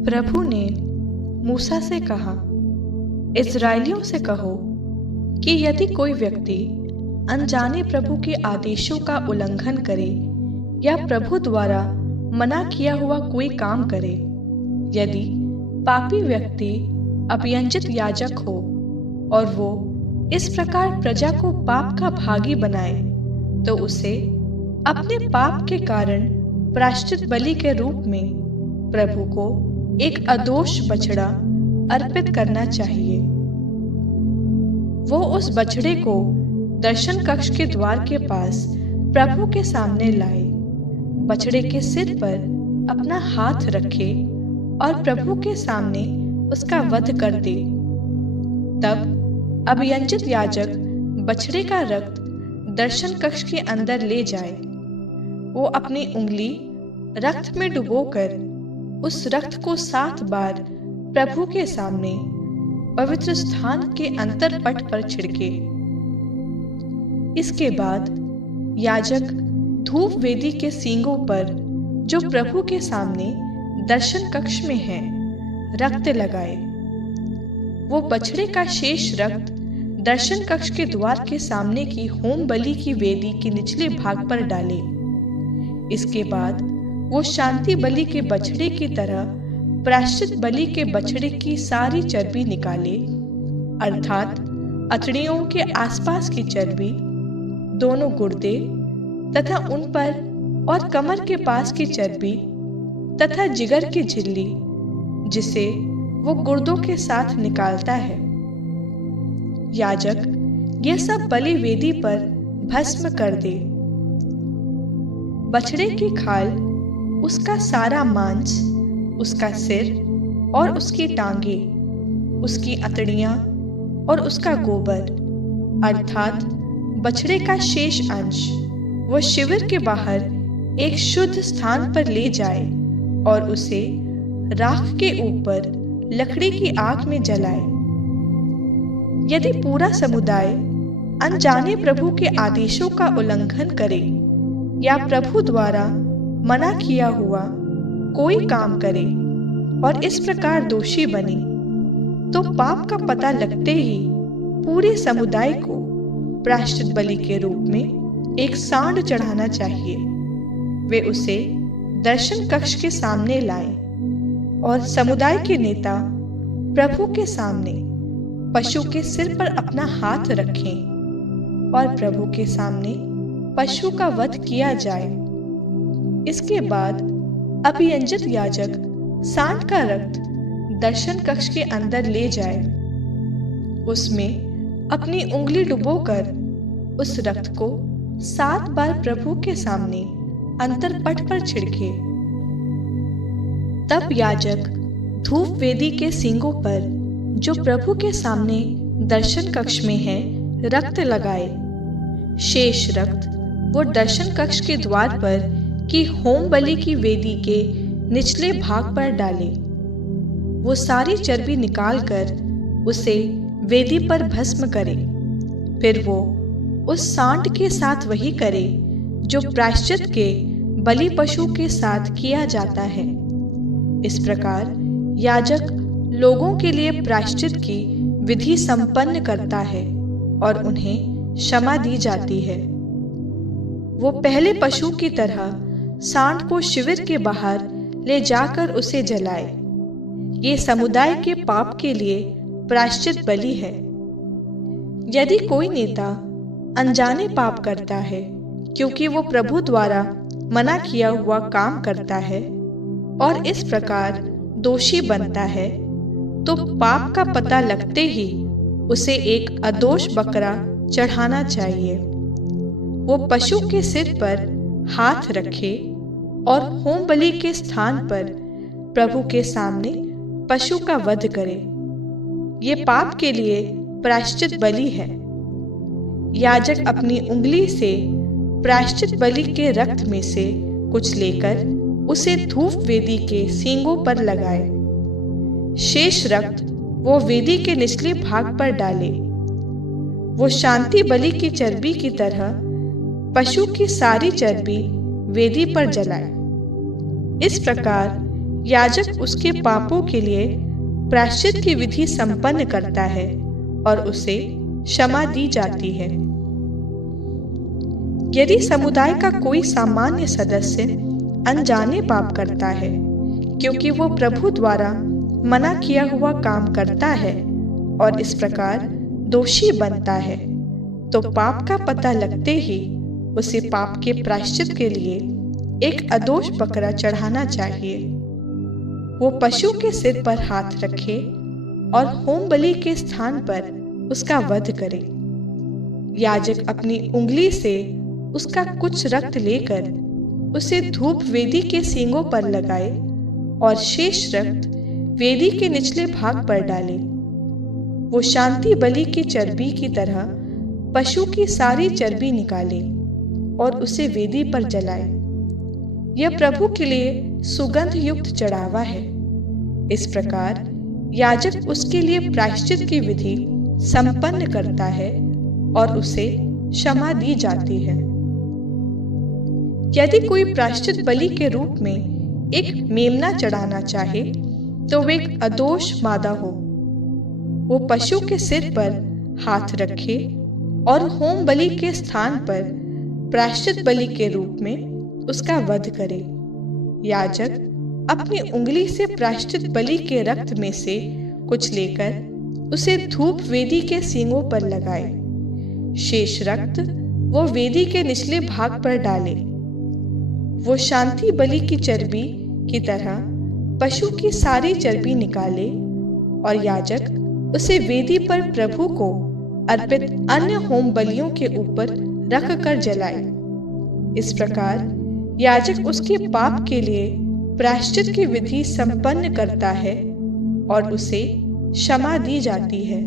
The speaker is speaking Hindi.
प्रभु ने मूसा से कहा, इस्राएलियों से कहो कि यदि कोई व्यक्ति अनजाने प्रभु के आदेशों का उल्लंघन करे या प्रभु द्वारा मना किया हुआ कोई काम करे, यदि पापी व्यक्ति अभियंजित याजक हो और वो इस प्रकार प्रजा को पाप का भागी बनाए, तो उसे अपने पाप के कारण प्रायश्चित बलि के रूप में प्रभु को एक अदोष बछड़ा अर्पित करना चाहिए। वो उस बछड़े को दर्शन कक्ष के द्वार के पास प्रभु के सामने लाए, बछड़े के सिर पर अपना हाथ रखे और प्रभु के सामने उसका वध कर दे। तब अभियंजित याजक बछड़े का रक्त दर्शन कक्ष के अंदर ले जाए। वो अपनी उंगली रक्त में डुबोकर उस रक्त को 7 बार प्रभु के सामने पवित्र स्थान के अंतरपट पर छिड़के। इसके बाद याजक धूप वेदी के सींगों पर, जो प्रभु के सामने दर्शन कक्ष में है, रक्त लगाए। वो बछड़े का शेष रक्त दर्शन कक्ष के द्वार के सामने की होम बलि की वेदी के निचले भाग पर डाले। इसके बाद वो शांति बलि के बछड़े की तरह प्रायश्चित बलि के बछड़े की सारी चर्बी निकाले, अर्थात अतड़ियों के आसपास की चर्बी, दोनों गुर्दे तथा उन पर और कमर के पास की चर्बी तथा जिगर की झिल्ली, जिसे वो गुर्दों के साथ निकालता है। याजक यह सब बलि वेदी पर भस्म कर दे। बछड़े की खाल, उसका सारा मांस, उसका सिर और उसकी टांगे, उसकी अतड़ियां और उसका गोबर, अर्थात बछड़े का शेष अंश, वो शिविर के बाहर एक शुद्ध स्थान पर ले जाए और उसे राख के ऊपर लकड़ी की आग में जलाए। यदि पूरा समुदाय अनजाने प्रभु के आदेशों का उल्लंघन करे या प्रभु द्वारा मना किया हुआ कोई काम करे और इस प्रकार दोषी बने, तो पाप का पता लगते ही पूरे समुदाय को प्रायश्चित बलि के रूप में एक सांड चढ़ाना चाहिए। वे उसे दर्शन कक्ष के सामने लाएं और समुदाय के नेता प्रभु के सामने पशु के सिर पर अपना हाथ रखें और प्रभु के सामने पशु का वध किया जाए। इसके बाद अभियंजित याजक सांड का रक्त दर्शन कक्ष के अंदर ले जाए। उसमें अपनी उंगली डुबोकर उस रक्त को 7 बार प्रभु के सामने अंतरपट पर छिड़के। तब याजक धूप वेदी के सींगों पर, जो प्रभु के सामने दर्शन कक्ष में है, रक्त लगाए। शेष रक्त वो दर्शन कक्ष के द्वार पर की होम बलि की वेदी के निचले भाग पर डाले। वो सारी चर्बी निकालकर उसे वेदी पर भस्म करे। फिर वो उस सांड के साथ वही करे जो प्रायश्चित के बलि पशु के साथ किया जाता है। इस प्रकार याजक लोगों के लिए प्रायश्चित की विधि संपन्न करता है और उन्हें क्षमा दी जाती है। वो पहले पशु की तरह सांड को शिविर के बाहर ले जाकर उसे जलाए। ये समुदाय के पाप के लिए प्रायश्चित बलि है। यदि कोई नेता अनजाने पाप करता है क्योंकि वो प्रभु द्वारा मना किया हुआ काम करता है और इस प्रकार दोषी बनता है, तो पाप का पता लगते ही उसे एक अदोष बकरा चढ़ाना चाहिए। वो पशु के सिर पर हाथ रखे और होम बलि के स्थान पर प्रभु के सामने पशु का वध करे। ये पाप के लिए प्रायश्चित बलि है। याजक अपनी उंगली से प्रायश्चित बलि के रक्त में से कुछ लेकर उसे धूप वेदी के सींगों पर लगाए। शेष रक्त वो वेदी के निचले भाग पर डाले। वो शांति बलि की चर्बी की तरह पशु की सारी चर्बी वेदी पर जलाए। इस प्रकार याजक उसके पापों के लिए प्रायश्चित की विधि संपन्न करता है और उसे क्षमा दी जाती है। यदि समुदाय का कोई सामान्य सदस्य अनजाने पाप करता है, क्योंकि वो प्रभु द्वारा मना किया हुआ काम करता है और इस प्रकार दोषी बनता है, तो पाप का पता लगते ही उसे पाप के प्रायश्चित के लिए एक अदोष बकरा चढ़ाना चाहिए। वो पशु के सिर पर हाथ रखे और होम बलि के स्थान पर उसका वध करे। याजक अपनी उंगली से उसका कुछ रक्त लेकर उसे धूप वेदी के सींगों पर लगाए और शेष रक्त वेदी के निचले भाग पर डाले। वो शांति बलि की चर्बी की तरह पशु की सारी चर्बी निकाले और उसे वेदी पर जलाए। यह प्रभु के लिए सुगंध युक्त चढ़ावा है। इस प्रकार याजक उसके लिए प्रायश्चित की विधि संपन्न करता है और उसे क्षमा दी जाती है। यदि कोई प्रायश्चित बलि के रूप में एक मेमना चढ़ाना चाहे तो वे एक अदोष मादा हो। वो पशु के सिर पर हाथ रखे और होम बलि के स्थान पर प्रायश्चित बलि के रूप में उसका वध करे। याजक अपनी उंगली से प्रायश्चित बलि के रक्त में से कुछ लेकर उसे धूप वेदी के सींगों पर लगाए। शेष रक्त वो वेदी के निचले भाग पर डाले। वो शांति बलि की चर्बी की तरह पशु की सारी चर्बी निकाले और याजक उसे वेदी पर प्रभु को अर्पित अन्य होम बलियों के ऊपर रख कर जलाए। इस प्रकार याजक उसके पाप के लिए प्रायश्चित की विधि संपन्न करता है और उसे क्षमा दी जाती है।